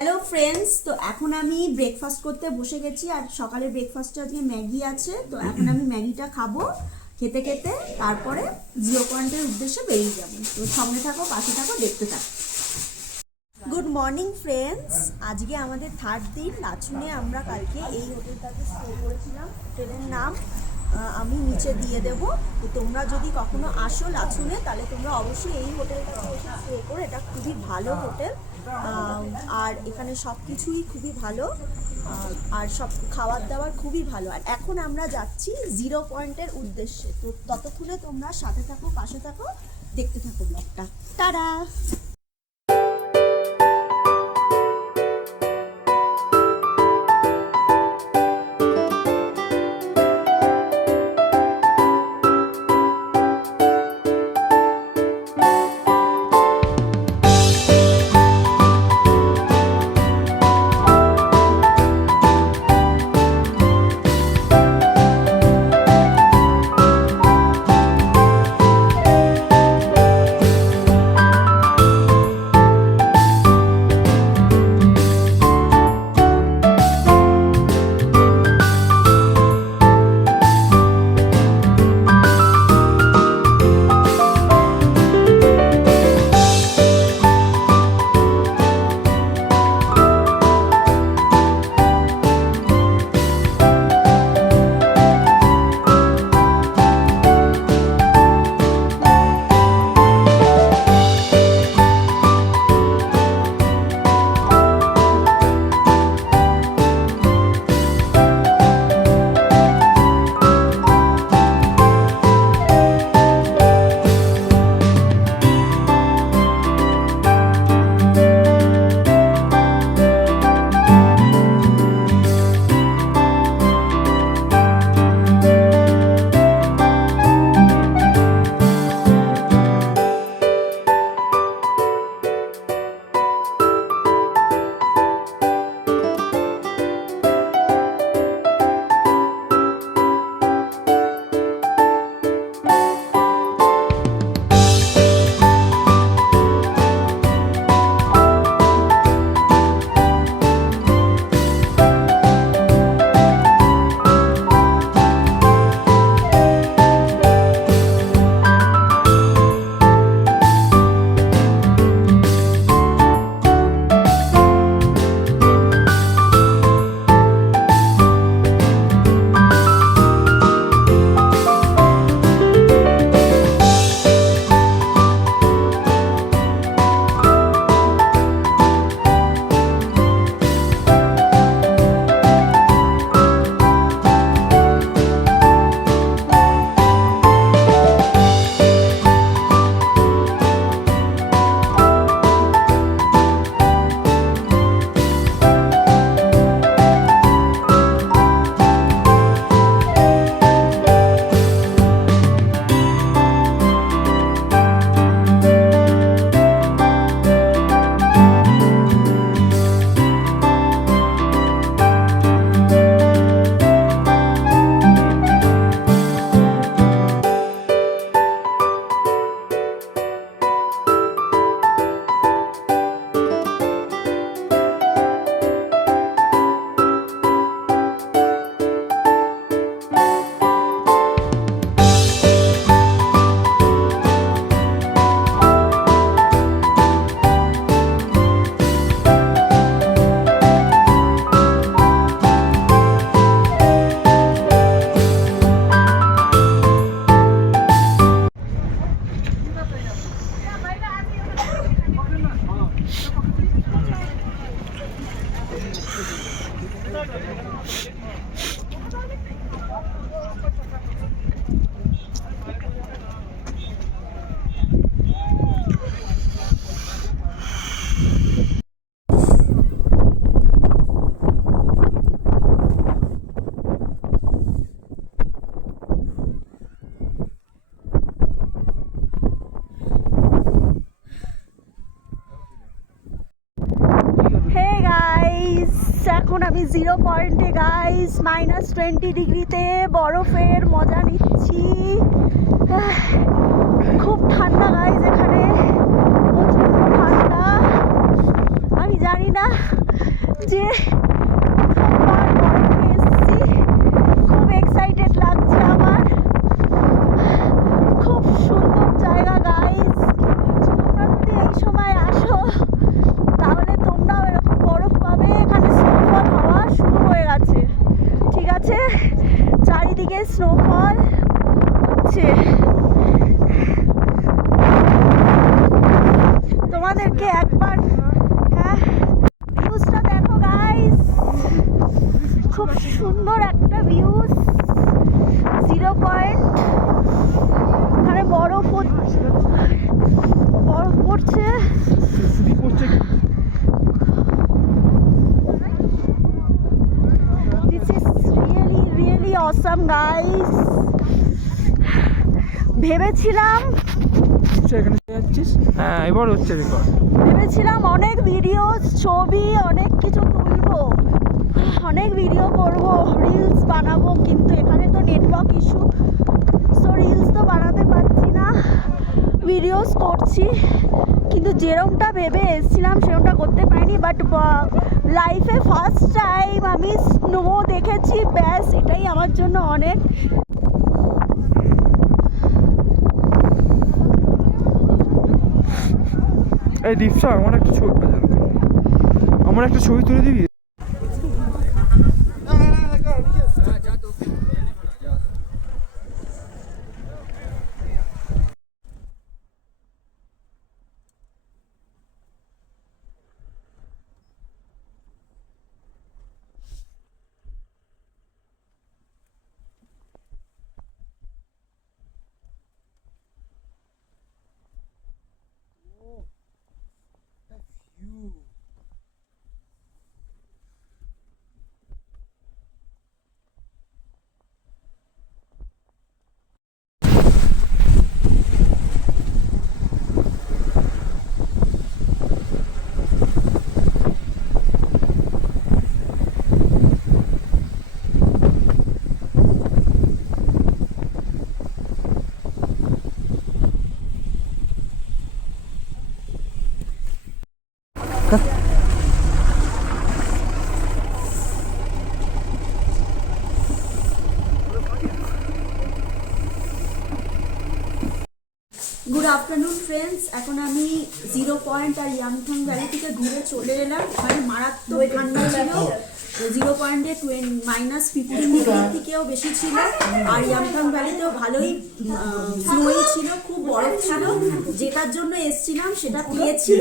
Hello friends, তো এখন আমি ব্রেকফাস্ট করতে বসে গেছি। আর সকালে ব্রেকফাস্টে আজকে ম্যাগি আছে, তো এখন আমি ম্যাগিটা খাবো। খেতে খেতে তারপরে জিরো পয়েন্টের উদ্দেশ্যে বেরিয়ে যাবো। তো সঙ্গে থাকো, পাশে থাকো, দেখতে থাকো। গুড মর্নিং ফ্রেন্ডস, আজকে আমাদের থার্ড দিন। লাচুনে আমরা কালকে এই হোটেলটাতে স্টে করেছিলাম। হোটেলের নাম আমি নিচে দিয়ে দেব। তো তোমরা যদি কখনো আসো লাচুনে, তাহলে তোমরা অবশ্যই এই হোটেলটাতে এসে স্টে করো। এটা খুবই ভালো হোটেল, আর এখানে সব কিছুই খুবই ভালো, আর সব খাবার দাবার খুবই ভালো। আর এখন আমরা যাচ্ছি জিরো পয়েন্টের উদ্দেশ্যে। তো ততক্ষণে তোমরা সাথে থাকো, পাশে থাকো, দেখতে থাকো ব্লগটা। টাটা। এখন আমি জিরো পয়েন্টে গাইস, -20 ডিগ্রিতে বরফের মজা নিচ্ছি। খুব ঠান্ডা গাইস, এখানে প্রচন্ড ঠান্ডা। আমি জানি না যে প্রথমবার বরফে এসেছি, খুব এক্সাইটেড লাগছে আমার। খুব সুন্দর জায়গা গাইস, তোমরা যদি এই সময় আসো তাহলে তোমরাও এরকম বরফ পাবে। এখানে স্নোফল হওয়া শুরু হয়ে গেছে, ঠিক আছে? চারিদিকে স্নোফল হচ্ছে। তোমাদেরকে একবার ভিউজটা দেখো গাইস, খুব সুন্দর একটা ভিউজ। 0 পয়েন্ট, এখানে বরফ পড়ছে। This is really awesome guys. ভেবেছিলাম হ্যাঁ এবার হচ্ছে রেকর্ড। ভেবেছিলাম অনেক ভিডিও, ছবি, অনেক কিছু তুলবো, অনেক ভিডিও করব, রিলস বানাবো, কিন্তু এখানে তো নেটওয়ার্ক ইস্যু, সো রিলস তো বানাতে পারছি না। ভিডিওস করছি কিন্তু যেরকমটা ভেবে এসেছিলাম সেরকমটা করতে পারিনি। বাট লাইফে ফার্স্ট টাইম আমি স্নো দেখেছি, ব্যাস এটাই আমার জন্য অনেক। এই দীপসা আমার একটা ছবি তুলে দিবি? গুড আফটারনুন ফ্রেন্ডস, এখন আমি 0 পয়েন্ট আর ইয়াংথং ভ্যালি থেকে ঘুরে চলে এলাম। ওখানে মারাত্মক ঠান্ডা ছিল, 0 পয়েন্টে -15 থেকেও বেশি ছিল, আর ইয়াংথং ভ্যালিতেও ভালোই স্নোই ছিল, খুব বরফ ছিল। যেটার জন্য এসছিলাম সেটা পেয়েছি,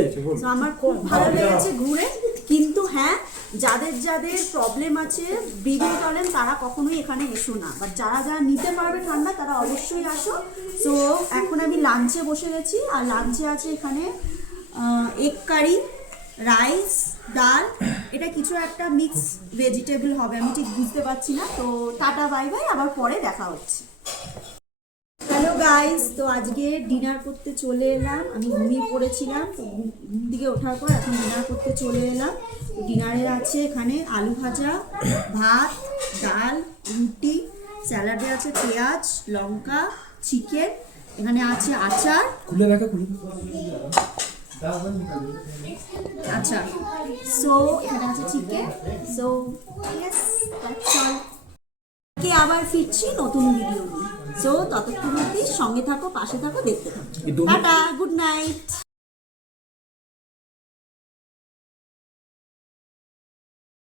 তো আমার খুব ভালো লেগেছে ঘুরে। কিন্তু হ্যাঁ, যাদের যাদের প্রবলেম আছে, ব্রিদিং প্রবলেম, তারা কখনোই এখানে এসো না। বাট যারা যারা নিতে পারবে ঠান্ডা, তারা অবশ্যই আসো। সো এখন আমি লাঞ্চে বসে গেছি, আর লাঞ্চে আছে এখানে এগ কারি, রাইস, ডাল, এটা কিছু একটা মিক্স ভেজিটেবল হবে, আমি ঠিক বুঝতে পারছি না। তো টাটা, বাই বাই, আবার পরে দেখা হচ্ছে। হ্যালো গাইস, তো আজকে ডিনার করতে চলে এলাম। আমি ঘুমিয়ে পড়েছিলাম, তো ঘুম থেকে ওঠার পর এখন ডিনার করতে চলে এলাম। তো ডিনারে আছে এখানে আলু ভাজা, ভাত, ডাল, রুটি, স্যালাডে আছে পেঁয়াজ, লঙ্কা, চিকেন, এখানে আছে আচার, আচ্ছা, সো এখানে আছে chicken. So yes, that's all. কে আবার ফিরছি নতুন ভিডিও নিয়ে। সো ততক্ষণ অবধি সঙ্গে থাকো, পাশে থাকো, দেখতে থাকো। Tata, good night.